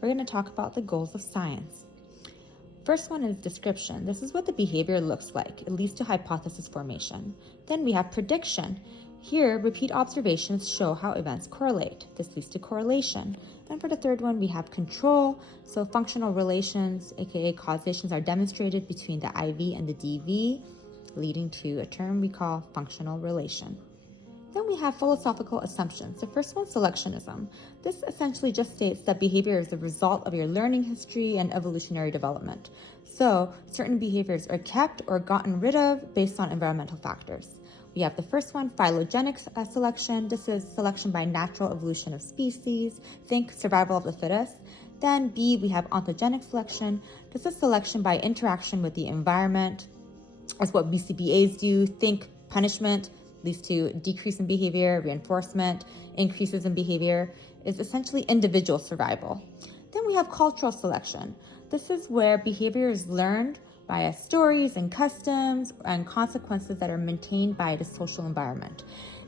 we're going to talk about the goals of science. First one is description. This is what the behavior looks like. It leads to hypothesis formation. Then we have prediction. Here, repeat observations show how events correlate. This leads to correlation. And for the third one, we have control. So functional relations, aka causations, are demonstrated between the IV and the DV, leading to a term we call functional relation. Then we have philosophical assumptions. The first one, selectionism. This essentially just states that behavior is the result of your learning history and evolutionary development. So certain behaviors are kept or gotten rid of based on environmental factors. We have the first one, phylogenetic selection. This is selection by natural evolution of species. Think survival of the fittest. Then B, we have ontogenic selection. This is selection by interaction with the environment. That's what BCBAs do. Think punishment leads to decrease in behavior, reinforcement, increases in behavior, is essentially individual survival. Then we have cultural selection. This is where behavior is learned via stories and customs and consequences that are maintained by the social environment.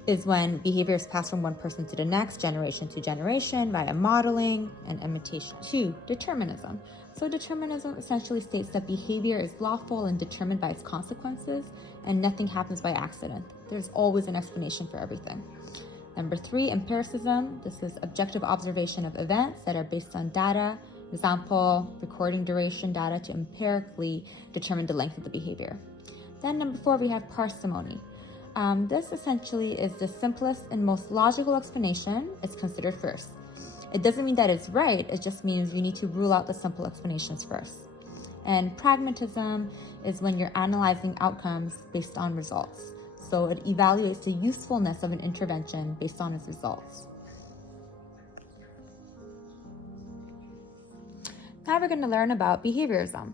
Is when behavior is passed from one person to the next, generation to generation, via modeling and imitation. 2, determinism. So determinism essentially states that behavior is lawful and determined by its consequences, and nothing happens by accident. There's always an explanation for everything. Number 3, empiricism. This is objective observation of events that are based on data. Example, recording duration data to empirically determine the length of the behavior. Then number 4, we have parsimony. This essentially is the simplest and most logical explanation. It's considered first. It doesn't mean that it's right, it just means you need to rule out the simple explanations first. And pragmatism is when you're analyzing outcomes based on results. So it evaluates the usefulness of an intervention based on its results. Now we're going to learn about behaviorism.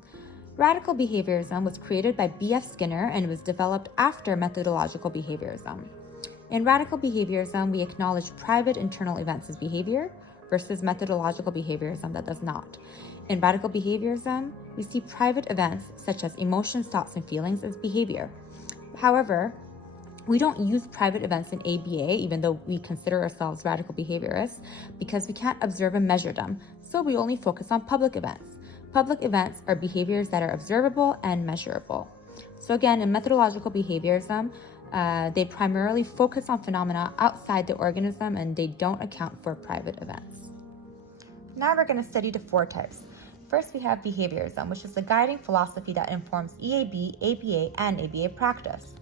Radical behaviorism was created by B.F. Skinner and was developed after methodological behaviorism. In radical behaviorism, we acknowledge private internal events as behavior versus methodological behaviorism that does not. In radical behaviorism, we see private events such as emotions, thoughts, and feelings as behavior. However, we don't use private events in ABA, even though we consider ourselves radical behaviorists, because we can't observe and measure them, so we only focus on public events. Public events are behaviors that are observable and measurable. So again, in methodological behaviorism, they primarily focus on phenomena outside the organism and they don't account for private events. Now we're going to study the 4 types. First, we have behaviorism, which is the guiding philosophy that informs EAB, ABA, and ABA practice.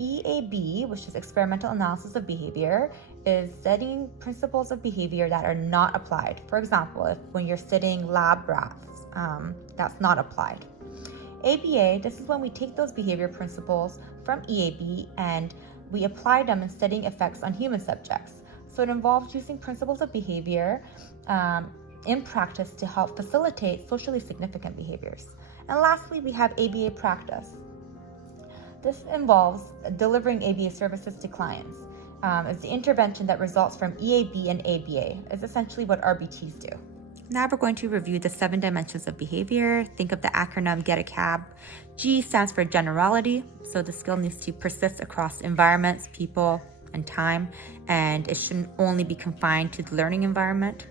EAB, which is experimental analysis of behavior, is studying principles of behavior that are not applied. For example, when you're studying lab rats, that's not applied. ABA, this is when we take those behavior principles from EAB and we apply them in studying effects on human subjects. So it involves using principles of behavior in practice to help facilitate socially significant behaviors. And lastly, we have ABA practice. This involves delivering ABA services to clients. It's the intervention that results from EAB and ABA. It's essentially what RBTs do. Now we're going to review the 7 dimensions of behavior. Think of the acronym GET A CAB. G stands for generality. So the skill needs to persist across environments, people, and time, and it shouldn't only be confined to the learning environment.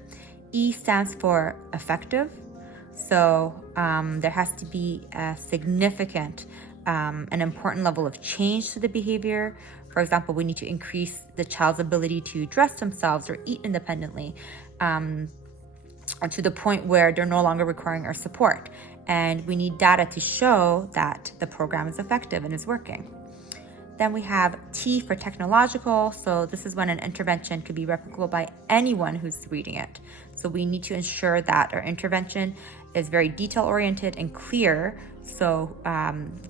E stands for effective. So there has to be a significant an important level of change to the behavior. For example, we need to increase the child's ability to dress themselves or eat independently to the point where they're no longer requiring our support. And we need data to show that the program is effective and is working. Then we have T for technological. So this is when an intervention could be replicable by anyone who's reading it. So we need to ensure that our intervention is very detail-oriented and clear so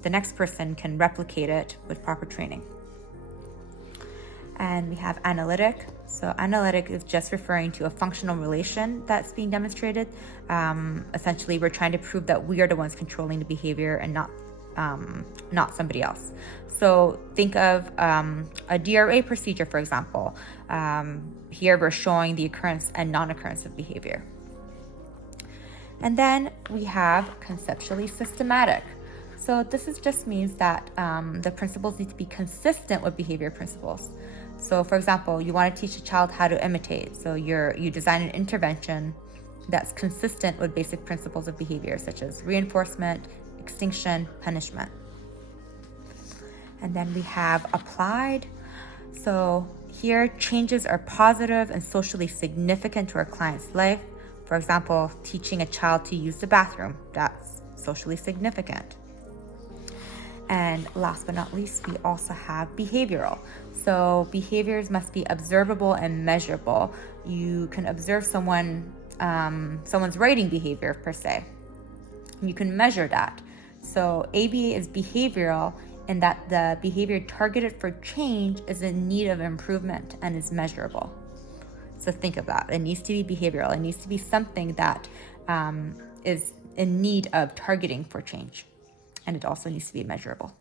the next person can replicate it with proper training. And we have analytic. So analytic is just referring to a functional relation that's being demonstrated. Essentially, we're trying to prove that we are the ones controlling the behavior and not somebody else. So think of a DRA procedure, for example. Here we're showing the occurrence and non-occurrence of behavior. And then we have conceptually systematic. So this just means that the principles need to be consistent with behavior principles. So for example, you want to teach a child how to imitate. So you design an intervention that's consistent with basic principles of behavior, such as reinforcement, extinction, punishment. And then we have applied. So here, changes are positive and socially significant to our client's life. For example, teaching a child to use the bathroom, that's socially significant. And last but not least, we also have behavioral. So behaviors must be observable and measurable. You can observe someone's writing behavior per se. You can measure that. So ABA is behavioral in that the behavior targeted for change is in need of improvement and is measurable. So think of that. It needs to be behavioral. It needs to be something that is in need of targeting for change. And it also needs to be measurable.